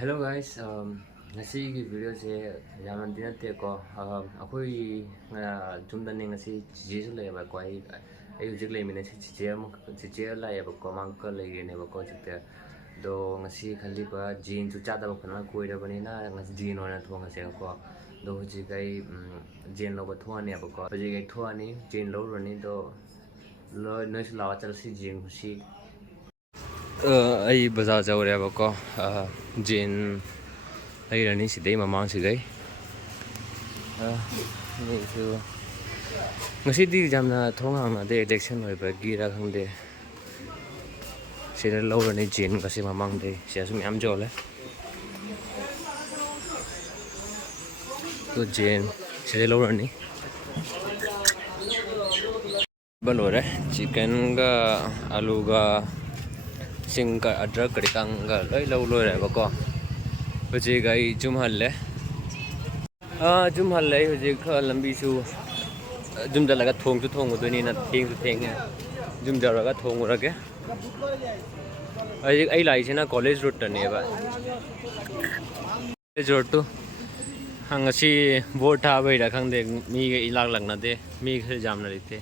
Hello guys, ngasi ki video se yaman din ate ko akoi jumda ne ngasi jesu le ba ko ai ujik le mine che la ya ba ko mang ko le ne ba ko chite do ngasi khali ba jin chu cha da ba khana koi da bani na ngasi jin ona thong ngasi ko do ji kai jin lo ba thwa ne ba ko ji kai thwa ni jin lo ro ni do lo no si la chal si jin si ai bazaar जाऊ रहा है बको जिन आई runny सीधे ममांग से गई नहीं तो ngasi di jamna thong hang na de election hoi ba gi ra khang de se la lo ni jin ngasi mamang de sia sum yam jo le to jin se lo ni ba lo re chicken ga alu ga sing ka adrak ka tang ga loi lo lo re ba ko hoji gai jum hal le hoji kha lambi su jum da laga thong do ni na theng jum da laga thong ra ke ai lai se na college road ne ba college road to hang si vote ha bai ra khang de mi ge ilak lang na de mi khe jam na ri te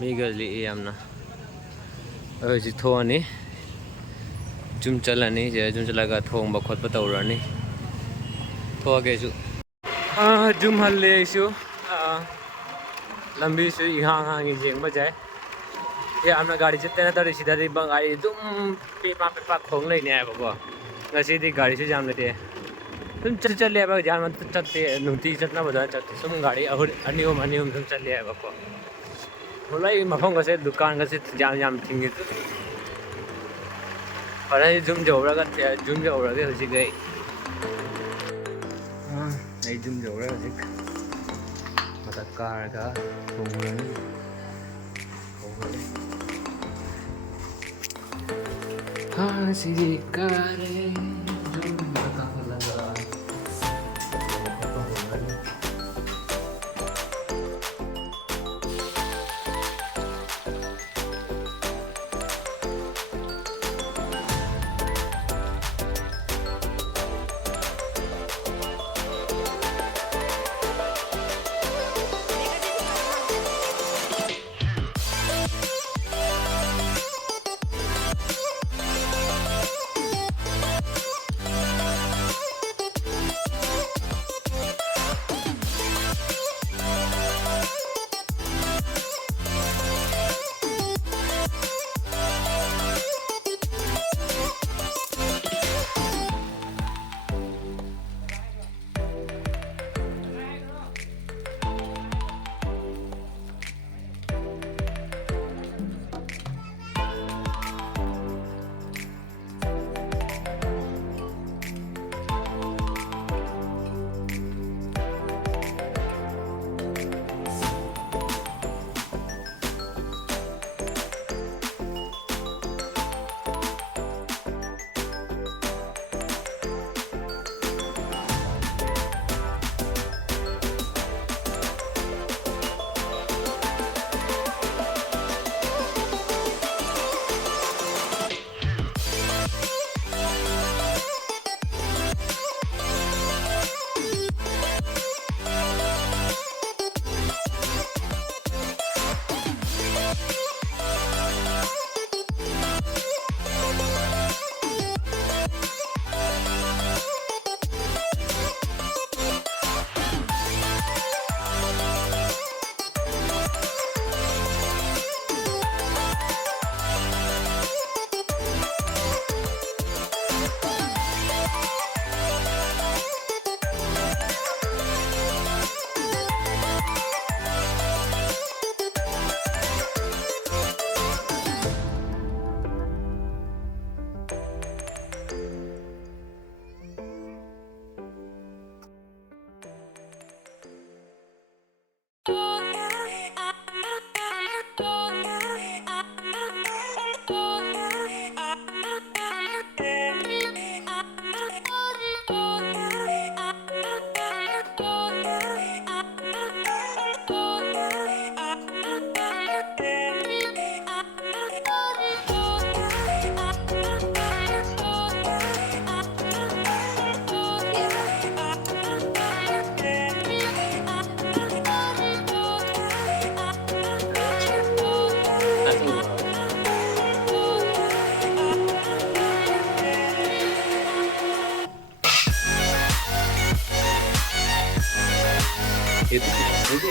mi ge li am na hoji tho ni jum chalani je jum chalaga thong ba khot ba tawrani thoge su jum halle su lambi su ihang hang jeng ba jai ye amna gari chitte na tari sida ri bang ai dum pe pa khong lai ne ba ko ngasi di gari su jam le de tum challe ba jam chatte nuti chatna ba da chatte sum gari ahur anium sum challe ba ko holai mafang ga se dukan ga se jam thingi और ये zoom जो रहा है zoom जो रहा है उसी गई नहीं जूम जो रहा है उसी मतलब कार का घूमने हाँ सीधी कारे जूम का लगा Itu